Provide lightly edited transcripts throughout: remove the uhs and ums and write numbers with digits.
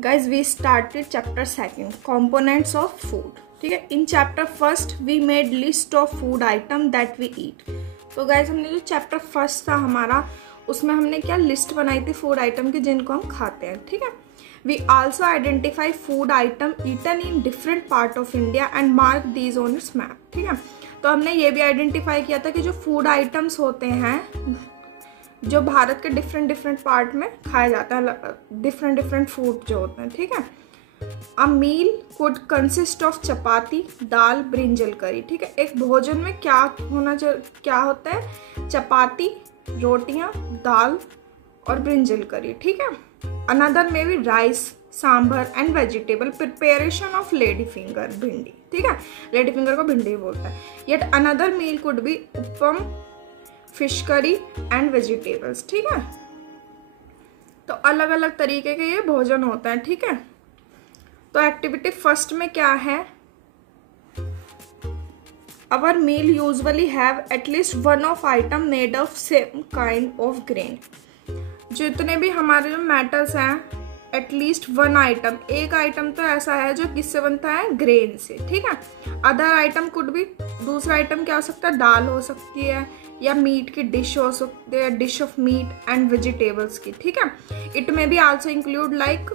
Guys, we started chapter 2 components of food. ठीक है, in chapter first we made list of food item that we eat. तो guys हमने जो chapter first था हमारा, उसमें हमने क्या लिस्ट बनाई थी फूड आइटम की जिनको हम खाते हैं. ठीक है, we also identify food item eaten in different part of India and mark these on its map. ठीक है, तो हमने ये भी आइडेंटिफाई किया था कि जो फूड आइटम्स होते हैं जो भारत के डिफरेंट पार्ट में खाया जाता है, डिफरेंट फूड जो होते हैं. ठीक है, a meal could consist of chapati, dal, brinjal curry. ठीक है, एक भोजन में क्या होता है, चपाती, रोटियां, दाल और ब्रिंजल करी. ठीक है, अनदर में भी rice, sambar and vegetable preparation of lady finger, bhindi. ठीक है, लेडी फिंगर को भिंडी बोलता है. Yet another meal could be upma, fish curry and vegetables. ठीक है, तो अलग अलग तरीके के ये भोजन होता है. ठीक है, तो एक्टिविटी फर्स्ट में क्या है, our meal usually have at least one of item made of same kind of grain. जितने भी हमारे जो मेटल्स हैं, एटलीस्ट वन आइटम, एक आइटम तो ऐसा है जो किससे बनता है, ग्रेन से. ठीक है, अदर आइटम कुड भी, दूसरा आइटम क्या हो सकता है, दाल हो सकती है या मीट की डिश हो सकती है, dish of meat and vegetables की. ठीक है, it may be also include like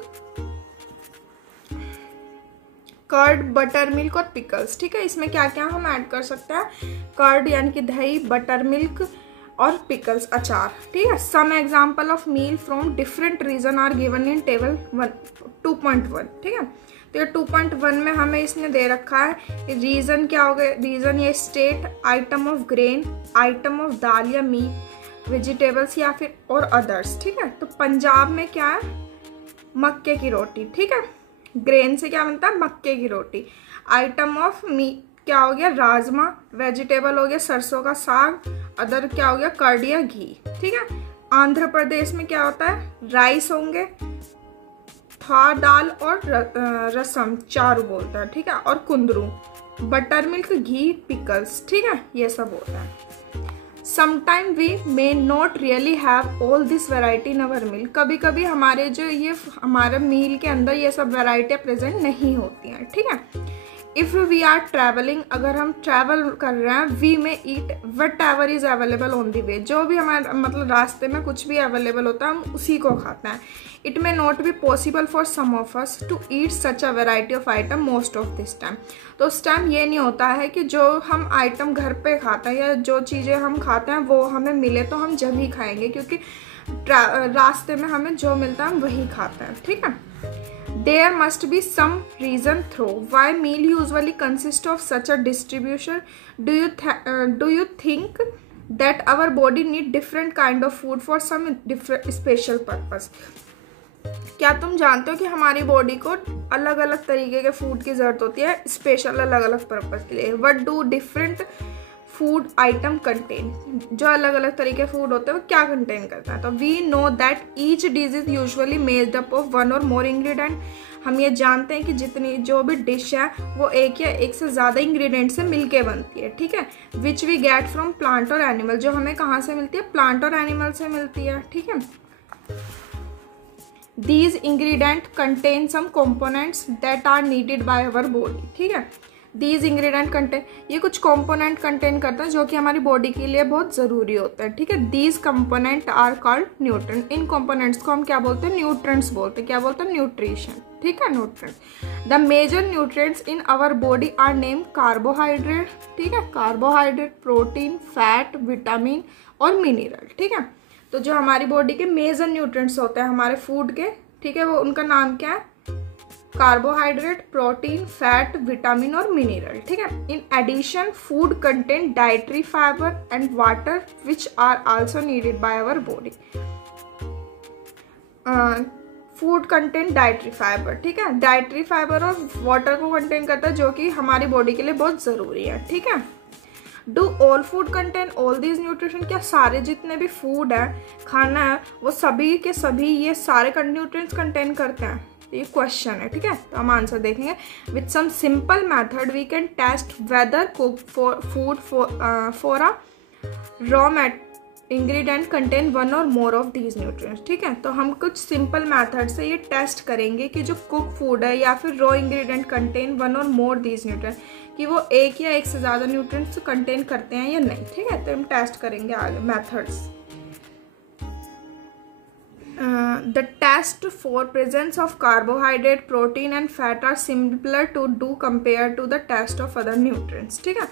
curd, butter milk और पिकल्स. ठीक है, इसमें क्या क्या हम ऐड कर सकते हैं, कर्ड यानी कि दही, बटर मिल्क और पिकल्स, अचार. ठीक है, some example of meal from different region are given in table 2.1. ठीक है, तो ये 2.1 में हमें इसने दे रखा है रीजन क्या हो गए, रीजन ये state, item of grain, item of dal या मीट, वेजिटेबल्स या फिर और अदर्स. ठीक है, तो पंजाब में क्या है, मक्के की रोटी. ठीक है, ग्रेन से क्या बनता है, मक्के की रोटी. आइटम ऑफ मीट क्या हो गया, राजमा. वेजिटेबल हो गया सरसों का साग. अदर क्या हो गया, कर्ड या घी. ठीक है, आंध्र प्रदेश में क्या होता है, राइस होंगे, था दाल और रसम, चारू बोलता है. ठीक है, और कुंदरू, बटर मिल्क, घी, पिकल्स. ठीक है, ये सब होता है. Sometime we may not really have all this variety in our meal. कभी कभी हमारे जो ये हमारे मील के अंदर ये सब वेराइटियाँ प्रेजेंट नहीं होती हैं. ठीक है, इफ़ वी आर ट्रैवलिंग, अगर हम ट्रैवल कर रहे हैं, we may eat whatever is available on the way. जो भी हमारे मतलब रास्ते में कुछ भी अवेलेबल होता है हम उसी को खाते हैं. It may not be possible for some of us to eat such a variety of item most of this time. तो उस टाइम ये नहीं होता है कि जो हम आइटम घर पे खाते हैं या जो चीज़ें हम खाते हैं वो हमें मिले तो हम जब ही खाएंगे, क्योंकि रास्ते में हमें जो मिलता है हम वही खाते हैं. ठीक है, there must be some reason through why meal usually consist of such a distribution. Do you think that our body need different kind of food for some different special purpose? क्या तुम जानते हो कि हमारी बॉडी को अलग अलग तरीके के फूड की जरूरत होती है स्पेशल अलग अलग पर्पस के लिए. What do different food item contain, जो अलग अलग तरीके फूड होते हैं वो क्या कंटेन करता है. तो we know that each dish is usually made up of one or more ingredient. हम ये जानते हैं कि जितनी जो भी डिश है वो एक या एक से ज़्यादा इंग्रेडिएंट से मिलके बनती है. ठीक है, which we get from plant or animal, जो हमें कहाँ से मिलती है, प्लांट और एनिमल से मिलती है. ठीक है, these ingredient contain some components that are needed by our body. ठीक है, दीज इंग्रेडिएंट कंटेन, ये कुछ कंपोनेंट कंटेन करते हैं जो कि हमारी बॉडी के लिए बहुत ज़रूरी होता है. ठीक है, these component are called nutrient. इन कंपोनेंट्स को हम क्या बोलते हैं, न्यूट्रेंट्स बोलते हैं. क्या बोलते हैं, न्यूट्रिशन. ठीक है, nutrient. The major nutrients in our body are name carbohydrate. ठीक है, कार्बोहाइड्रेट, प्रोटीन, फैट, विटामिन और मिनरल. ठीक है, तो जो हमारी बॉडी के मेजर न्यूट्रिएंट्स होते हैं हमारे फूड के, ठीक है, वो उनका नाम क्या है, कार्बोहाइड्रेट, प्रोटीन, फैट, विटामिन और मिनरल. ठीक है, in addition food contain dietary fibre and water which are also needed by our body. Food contain dietary fibre. ठीक है, डाइटरी फाइबर और वाटर को कंटेन करता है जो कि हमारी बॉडी के लिए बहुत ज़रूरी है. ठीक है, do all food contain all these nutrition, क्या सारे जितने भी फूड है, खाना है, वो सभी के सभी ये सारे न्यूट्रिएंट्स कंटेन करते हैं, ये क्वेश्चन है. ठीक है, तो हम आंसर देखेंगे. With some simple method we can test whether cook for food for a raw ingredient contain one or more of these nutrients, ठीक है। तो हम कुछ सिंपल मेथड से ये टेस्ट करेंगे कि जो कुक फूड है या फिर raw ingredient contain one or more these nutrients, कि वो एक या एक से ज़्यादा न्यूट्रिएंट्स कंटेन करते हैं या नहीं, ठीक है। तो हम टेस्ट करेंगे आगे methods. The test for presence of carbohydrate, protein and fat are similar to do compared to the test of other nutrients, ठीक है।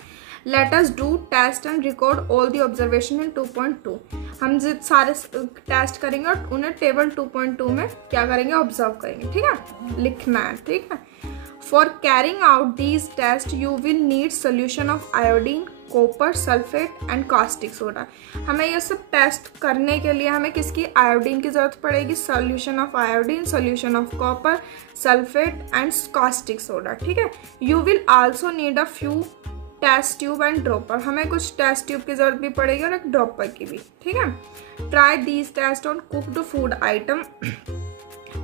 Let us do test and record all the observation in 2.2। हम सारे test करेंगे और उन्हें table 2.2 में क्या करेंगे, ऑब्जर्व करेंगे, ठीक है, लिखना है, ठीक है। For carrying out these tests, you will need solution of iodine, copper, sulphate and caustic soda. हमें ये सब टेस्ट करने के लिए हमें किसकी, आयोडीन की ज़रूरत पड़ेगी, solution of iodine, solution of copper, sulphate and caustic soda, ठीक है। You will also need a few test tube and dropper. हमें कुछ टेस्ट ट्यूब की ज़रूरत भी पड़ेगी और एक ड्रॉपर की भी, ठीक है। Try these test on cooked food item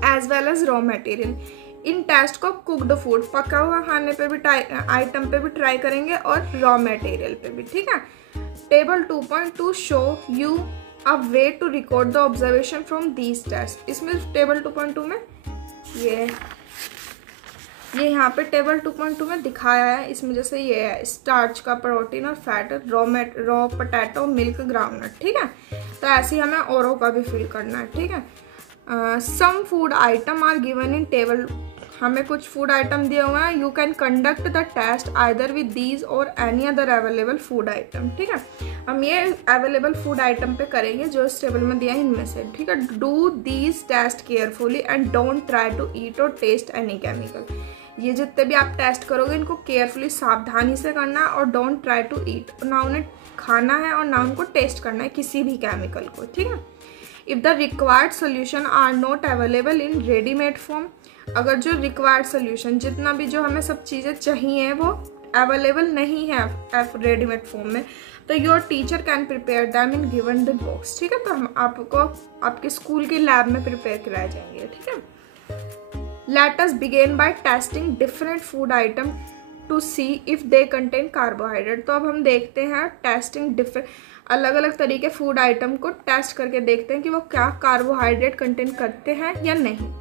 as well as raw material. इन टेस्ट को कुक्ड फूड, पका हुआ खाने पे भी आइटम पे भी ट्राई करेंगे और रॉ मटेरियल पे भी, ठीक है। Table 2.2 show you a way to record the observation from these test. इसमें टेबल 2.2 में ये यहाँ पे टेबल 2.2 में दिखाया है। इसमें जैसे ये है स्टार्च का, प्रोटीन और fat, raw potato, milk, groundnut, ठीक है। तो ऐसे ही हमें औरों का भी फिल करना है, ठीक है। Some food item are given in table. हमें कुछ फूड आइटम दिए हुए हैं। You can conduct the test either with these और any other available food item, ठीक है। हम ये अवेलेबल फूड आइटम पे करेंगे जो इस टेबल में दिया है इनमें से, ठीक है। Do these test carefully and don't try to eat or taste any chemical. ये जितने भी आप टेस्ट करोगे इनको केयरफुली, सावधानी से करना है और डोंट ट्राई टू ईट, ना उन्हें खाना है और ना उनको टेस्ट करना है किसी भी केमिकल को, ठीक है। If the required solution are not available in readymade form, अगर जो रिक्वायर्ड सोल्यूशन, जितना भी जो हमें सब चीज़ें चाहिए वो अवेलेबल नहीं है रेडीमेड फॉर्म में, तो your teacher can prepare them in given the box, ठीक है। तो हम आपको आपके स्कूल के लैब में प्रिपेयर कराए जाएंगे, ठीक है। Let us begin by testing different food item to see if they contain carbohydrate. तो अब हम देखते हैं टेस्टिंग डिफरेंट, अलग अलग तरीके फूड आइटम को टेस्ट करके देखते हैं कि वो क्या कार्बोहाइड्रेट कंटेन करते हैं या नहीं।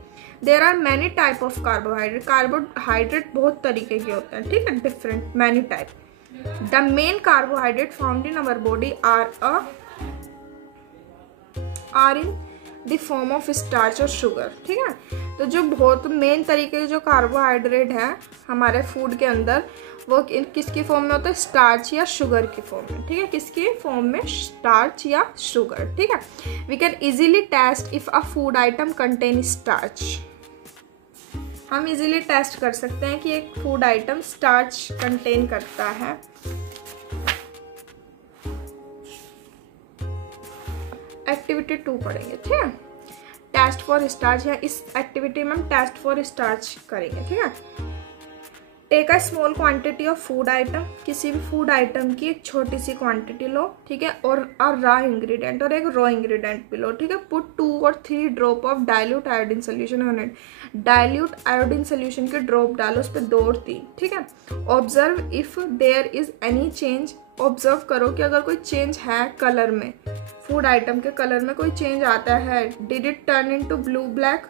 There are many type of carbohydrate. Carbohydrate बहुत तरीके के होते हैं, ठीक है, different, many type. The main carbohydrate found in our body are in the form of starch और शुगर, ठीक है। तो जो बहुत मेन तरीके के जो कार्बोहाइड्रेट है हमारे फूड के अंदर, वो किसकी फॉर्म में होता है, स्टार्च या शुगर की फॉर्म में, ठीक है। किसकी फॉर्म में, स्टार्च या शुगर, ठीक है। We can easily test if a food item contain starch. हम इजीली टेस्ट कर सकते हैं कि एक फूड आइटम स्टार्च कंटेन करता है। एक्टिविटी 2 पढ़ेंगे, ठीक है, टेस्ट फॉर स्टार्च। या इस एक्टिविटी में हम टेस्ट फॉर स्टार्च करेंगे, ठीक है। Take a small quantity of food item. किसी भी फूड आइटम की एक छोटी सी क्वांटिटी लो, ठीक है, और रॉ इंग्रेडिएंट और एक रॉ इंग्रेडिएंट भी लो, ठीक है। पुट 2 और 3 drop of dilute iodine solution on it. Dilute iodine solution के ड्रॉप डालो उस पर 2 और 3, ठीक है। Observe if there is any change. Observe करो कि अगर कोई चेंज है कलर में, फूड आइटम के कलर में कोई चेंज आता है। Did it turn into blue black?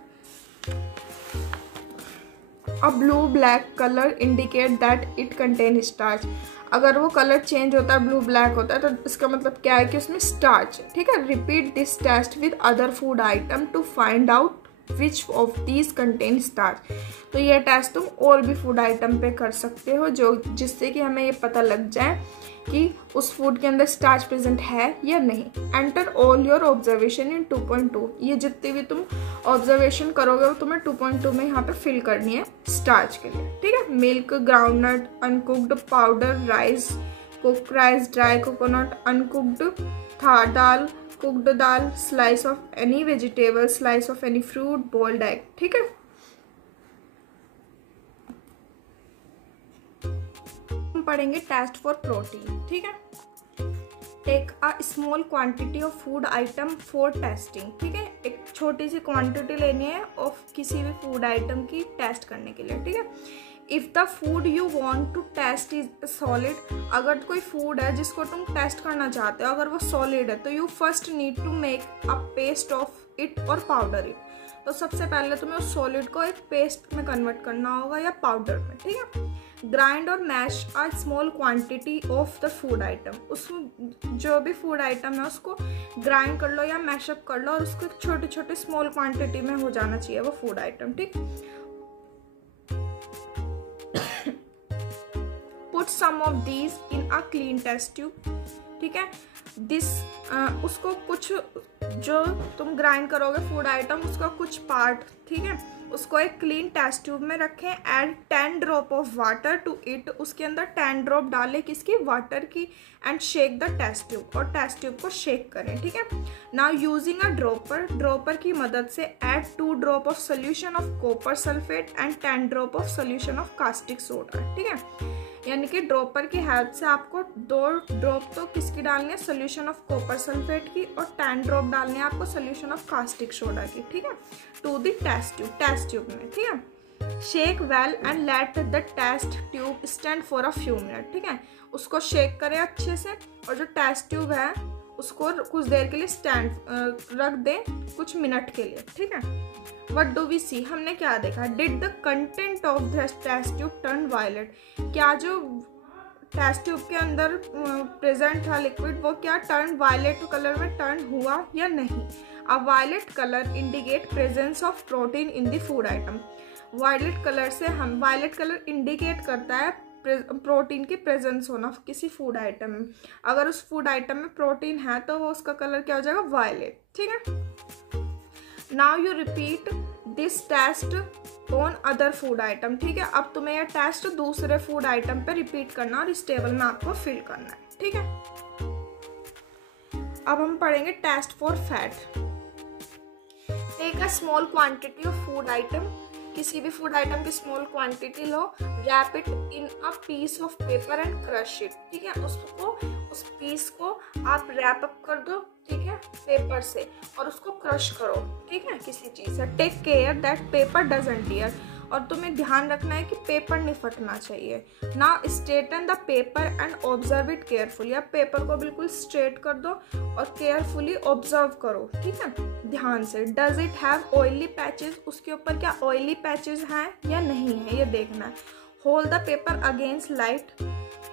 A blue black color indicate that it contain starch। अगर वो कलर चेंज होता है, ब्लू ब्लैक होता है, तो इसका मतलब क्या है कि उसमें स्टार्च है, ठीक है। Repeat this test with other food item to find out which of these contain starch. तो ये टेस्ट तुम और भी फूड आइटम पे कर सकते हो, जो जिससे कि हमें ये पता लग जाए कि उस फूड के अंदर स्टार्च प्रेजेंट है या नहीं। एंटर ऑल योर ऑब्जर्वेशन इन 2.2। ये जितनी भी तुम ऑब्जर्वेशन करोगे वो तुम्हें 2.2 में यहाँ पे फिल करनी है स्टार्च के लिए, ठीक है। Milk, groundnut, uncooked powder rice, cook rice, dry coconut, uncooked dal, cooked dal, slice of any vegetable, slice of any fruit, boiled egg, ठीक है। हम पढ़ेंगे टेस्ट फॉर प्रोटीन, ठीक है। Take a small quantity of food item for testing, ठीक है। एक छोटी सी क्वांटिटी लेनी है ऑफ किसी भी फूड आइटम की टेस्ट करने के लिए, ठीक है। If the food you want to test is solid, अगर कोई फूड है जिसको तुम टेस्ट करना चाहते हो अगर वो सॉलिड है तो you first need to make a paste of it और पाउडर इट। तो सबसे पहले तुम्हें उस सॉलिड को एक पेस्ट में कन्वर्ट करना होगा या पाउडर में, ठीक है। ग्राइंड और mash a small quantity of the food item, उस जो भी फूड आइटम है उसको ग्राइंड कर लो या मैशअप कर लो और उसको छोटी छोटी स्मॉल क्वांटिटी में हो जाना चाहिए वो फूड आइटम, ठीक। Put some of these in a clean test tube, ठीक है। उसको कुछ जो तुम ग्राइंड करोगे फूड आइटम उसका कुछ पार्ट, ठीक है, उसको एक क्लीन टेस्ट ट्यूब में रखें। Add 10 drop of water to it, उसके अंदर 10 ड्रॉप डालें किसकी, वाटर की। And shake the test tube, और टेस्ट ट्यूब को शेक करें, ठीक है। नाउ यूजिंग अ ड्रॉपर की मदद से add 2 drop of solution of copper sulphate and 10 drop of solution of caustic soda, ठीक है। यानी कि ड्रॉपर की हेल्प से आपको 2 ड्रॉप तो किसकी डालनी है, सोल्यूशन ऑफ कॉपर सल्फेट की, और 10 ड्रॉप डालनी है आपको सोल्यूशन ऑफ कास्टिक सोडा की, ठीक है, टू द टेस्ट ट्यूब में, ठीक है। Shake well and let the test tube stand for a few minute, ठीक है। उसको शेक करें अच्छे से और जो टेस्ट ट्यूब है उसको कुछ देर के लिए स्टैंड रख दें, कुछ मिनट के लिए, ठीक है। What do we see? हमने क्या देखा? Did the content of the test tube turn violet? क्या जो टेस्ट ट्यूब के अंदर प्रेजेंट था लिक्विड वो क्या टर्न वायलेट कलर में टर्न हुआ या नहीं? A violet colour indicate presence of protein in the food item. Violet colour से हम वायलेट कलर इंडिकेट करता है प्रोटीन की प्रेजेंस होना किसी फूड आइटम में। अगर उस फूड आइटम में प्रोटीन है तो वो उसका कलर क्या हो जाएगा, वायलेट, ठीक है। Now you repeat this test on other food item, ठीक है। अब तुम्हें यह टेस्ट दूसरे फूड आइटम पे रिपीट करना और इस टेबल में आपको फिल करना है, ठीक है। अब हम पढ़ेंगे test for fat. Take a small quantity of food item, किसी भी फूड आइटम की स्मॉल क्वांटिटी लो, wrap it in a piece of paper and crush it, ठीक है। उस पीस को आप रैप अप कर दो, ठीक है, पेपर से, और उसको क्रश करो, ठीक है, किसी चीज़ से। Take care that paper doesn't tear, और तुम्हें ध्यान रखना है कि पेपर नहीं फटना चाहिए। Now straighten the paper and observe it carefully, अब पेपर को बिल्कुल स्ट्रेट कर दो और केयरफुली ऑब्जर्व करो, ठीक है, ध्यान से। Does it have oily patches, उसके ऊपर क्या ऑयली पैचेस हैं या नहीं है ये देखना है। Hold the paper against light,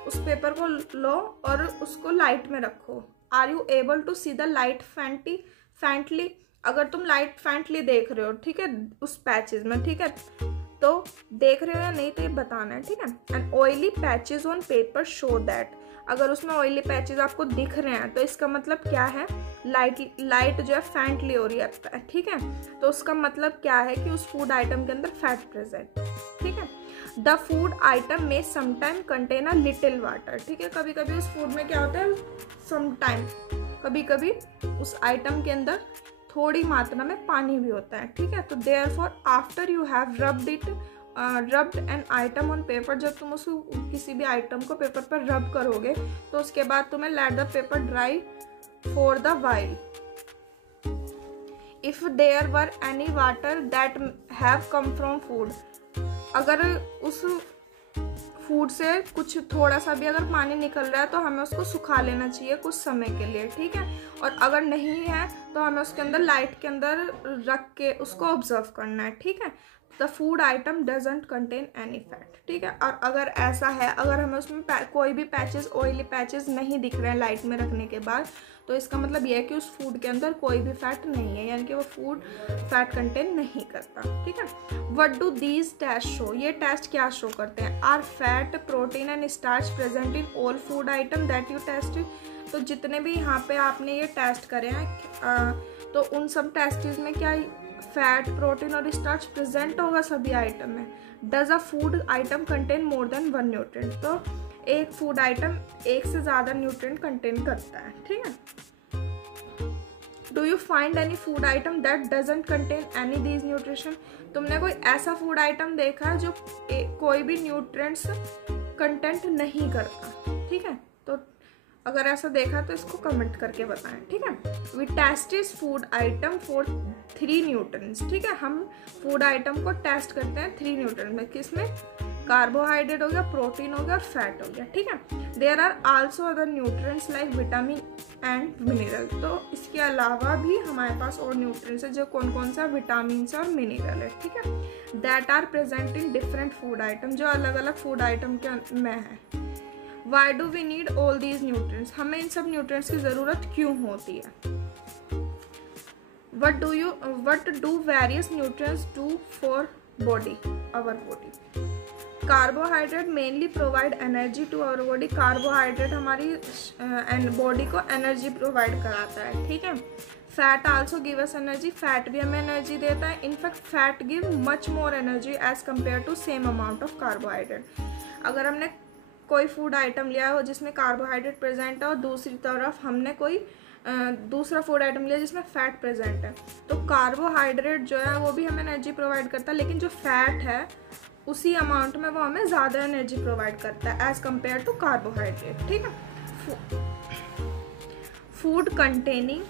उस पेपर को लो और उसको लाइट में रखो। Are you able to see the light faintly, अगर तुम लाइट फैंटली देख रहे हो, ठीक है, उस पैचेस में, ठीक है, तो देख रहे हो या नहीं तो ये बताना है, ठीक है। And oily patches on paper show that, अगर उसमें ऑयली पैचेस आपको दिख रहे हैं तो इसका मतलब क्या है, लाइट जो है फैंटली हो रही है, ठीक है, तो उसका मतलब क्या है कि उस फूड आइटम के अंदर फैट प्रेजेंट, ठीक है। द फूड आइटम में sometime contain a little water, ठीक है, कभी कभी उस फूड में क्या होता है, समटाइम कभी कभी उस आइटम के अंदर थोड़ी मात्रा में पानी भी होता है, ठीक है। तो therefore after you have rubbed an item on paper, जब तुम उस किसी भी आइटम को पेपर पर रब करोगे तो उसके बाद तुम्हें let the paper dry for the while. If there were any water that have come from food, अगर उस फूड से कुछ थोड़ा सा भी अगर पानी निकल रहा है तो हमें उसको सुखा लेना चाहिए कुछ समय के लिए, ठीक है। और अगर नहीं है तो हमें उसके अंदर लाइट के अंदर रख के उसको ऑब्जर्व करना है, ठीक है। The food item doesn't contain any fat, ठीक है। और अगर ऐसा है, अगर हमें उसमें कोई भी पैचेस ऑयली पैचेस नहीं दिख रहे हैं लाइट में रखने के बाद, तो इसका मतलब यह है कि उस फूड के अंदर कोई भी फैट नहीं है, यानी कि वो फूड फैट कंटेन नहीं करता, ठीक है। What do these test show, ये टेस्ट क्या शो करते हैं, are fat protein and starch present in all food item that you test. तो जितने भी यहाँ पे आपने ये टेस्ट करे हैं तो उन सब टेस्टिस में क्या फैट प्रोटीन और स्टार्च प्रेजेंट होगा सभी आइटम में। Does a food item contain more than 1 nutrient, तो एक फूड आइटम एक से ज़्यादा न्यूट्रिएंट कंटेन करता है, ठीक है। Do you find any food item that doesn't contain any these nutrition, तुमने कोई ऐसा फूड आइटम देखा है जो कोई भी न्यूट्रिएंट्स कंटेंट नहीं करता, ठीक है। तो अगर ऐसा देखा तो इसको कमेंट करके बताएं, ठीक है। We test is food item for 3 nutrients, ठीक है, हम फूड आइटम को टेस्ट करते हैं 3 न्यूट्रिएंट में, किसमें, कार्बोहाइड्रेट हो गया, प्रोटीन हो गया और फैट हो गया, ठीक है। There are also other nutrients like vitamin and mineral. तो इसके अलावा भी हमारे पास और न्यूट्रिएंट्स है, जो कौन कौन सा, विटामिन और मिनरल है, ठीक है। That are present in different food item, जो अलग अलग फूड आइटम के में है। Why do we need all these nutrients, हमें इन सब न्यूट्रिएंट्स की ज़रूरत क्यों होती है। what do various nutrients do for body, our body? Carbohydrate mainly provide energy to our body. Carbohydrate हमारी बॉडी को एनर्जी प्रोवाइड कराता है, ठीक है। Fat also give us energy, fat भी हमें एनर्जी देता है। In fact fat give much more energy as compare to same amount of carbohydrate. अगर हमने कोई फूड आइटम लिया हो जिसमें कार्बोहाइड्रेट प्रेजेंट है और दूसरी तरफ हमने कोई दूसरा फूड आइटम लिया जिसमें फैट प्रेजेंट है, तो कार्बोहाइड्रेट जो है वो भी हमें एनर्जी प्रोवाइड करता है, लेकिन जो फैट है उसी अमाउंट में वो हमें ज़्यादा एनर्जी प्रोवाइड करता है एज कम्पेयर टू कार्बोहाइड्रेट, ठीक है। Food containing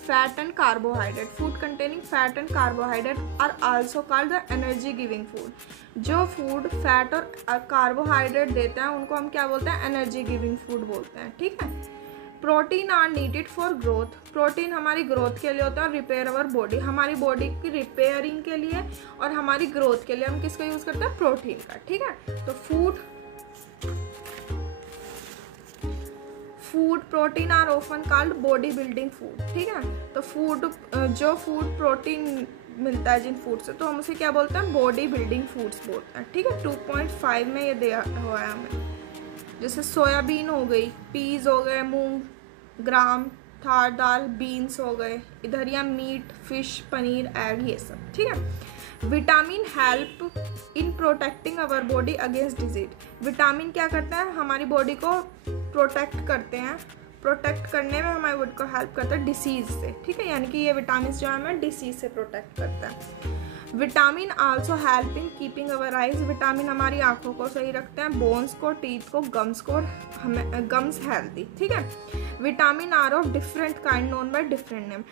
fat and carbohydrate, food containing fat and carbohydrate are also called the energy giving food. जो फूड फैट और कार्बोहाइड्रेट देते हैं उनको हम क्या बोलते हैं, एनर्जी गिविंग फूड बोलते हैं, ठीक है। Protein are needed for growth, protein हमारी ग्रोथ के लिए होता है, और रिपेयर अवर बॉडी, हमारी बॉडी की रिपेयरिंग के लिए और हमारी ग्रोथ के लिए हम किसका यूज करते हैं, प्रोटीन का, ठीक है। तो food protein are often called body building food, ठीक है। तो जो फूड प्रोटीन मिलता है जिन फूड से, तो हम उसे क्या बोलते हैं, बॉडी बिल्डिंग फूड्स बोलते हैं, ठीक है। 2.5 में ये दिया हुआ है हमें, जैसे सोयाबीन हो गई, पीज हो गए, मूंग, ग्राम, थार दाल, बीन्स हो गए, इधर या मीट, फिश, पनीर, एग, ये सब, ठीक है। Vitamin help in protecting our body against disease. Vitamin क्या करते हैं, हमारी बॉडी को प्रोटेक्ट करते हैं, प्रोटेक्ट करने में हमारी बॉडी को हेल्प करता है डिसीज से, ठीक है। यानी कि ये विटामिन जो है हमें डिसीज से प्रोटेक्ट करता है। Vitamin also help in keeping our eyes, vitamin हमारी आंखों को सही रखते हैं, बोन्स को, टीथ को, गम्स को, हमें गम्स हेल्दी, ठीक है। Vitamin are of different kind known by different name,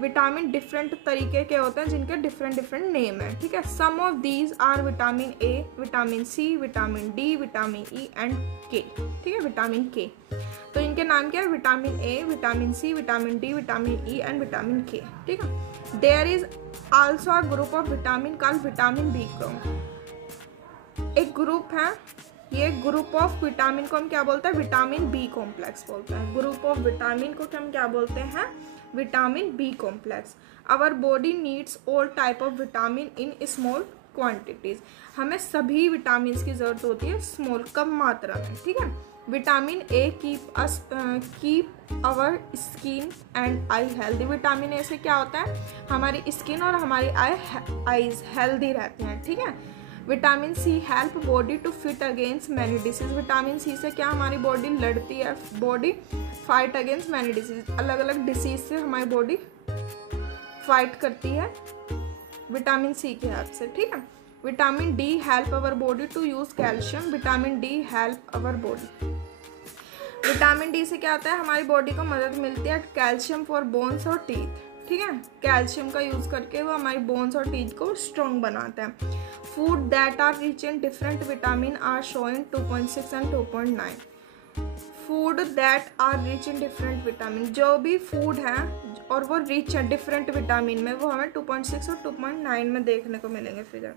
vitamin different तरीके के होते हैं जिनके डिफरेंट नेम है, ठीक है। Some of these are vitamin A, vitamin C, vitamin D, vitamin E and K, ठीक है, विटामिन के। तो इनके नाम क्या है, vitamin A, vitamin C, vitamin D, vitamin E and vitamin K, ठीक है। There is also a group of vitamin called vitamin B complex. एक ग्रुप है, ये ग्रुप ऑफ विटामिन को हम क्या बोलते हैं, विटामिन बी कॉम्प्लेक्स बोलते हैं। ग्रुप ऑफ विटामिन को हम क्या बोलते हैं, vitamin B complex. Our body needs all type of vitamin in small quantities, हमें सभी विटामिन की जरूरत होती है स्मॉल, कम मात्रा में, ठीक है। Vitamin A keep our skin and eye healthy, vitamin A से क्या होता है, हमारी स्किन और हमारी आईज हेल्दी रहती हैं, ठीक है। Vitamin C help body to fight against many disease, vitamin C से क्या हमारी बॉडी लड़ती है, body fight against many disease, अलग अलग डिसीज से हमारी बॉडी फाइट करती है विटामिन सी की हेल्प से, ठीक है। Vitamin D help our body to use calcium, vitamin D help our body, vitamin D से क्या होता है, हमारी बॉडी को मदद मिलती है कैल्शियम फॉर बोन्स और टीथ, ठीक है। कैल्शियम का यूज करके वो हमारी बोन्स और टीथ को स्ट्रॉन्ग बनाता है। Food that are rich in different vitamin are showing 2.6 and 2.9। Food that are rich in different vitamin, जो भी फूड है और वो रिच है डिफरेंट विटामिन में, वो हमें 2.6 और 2.9 में देखने को मिलेंगे फिगर।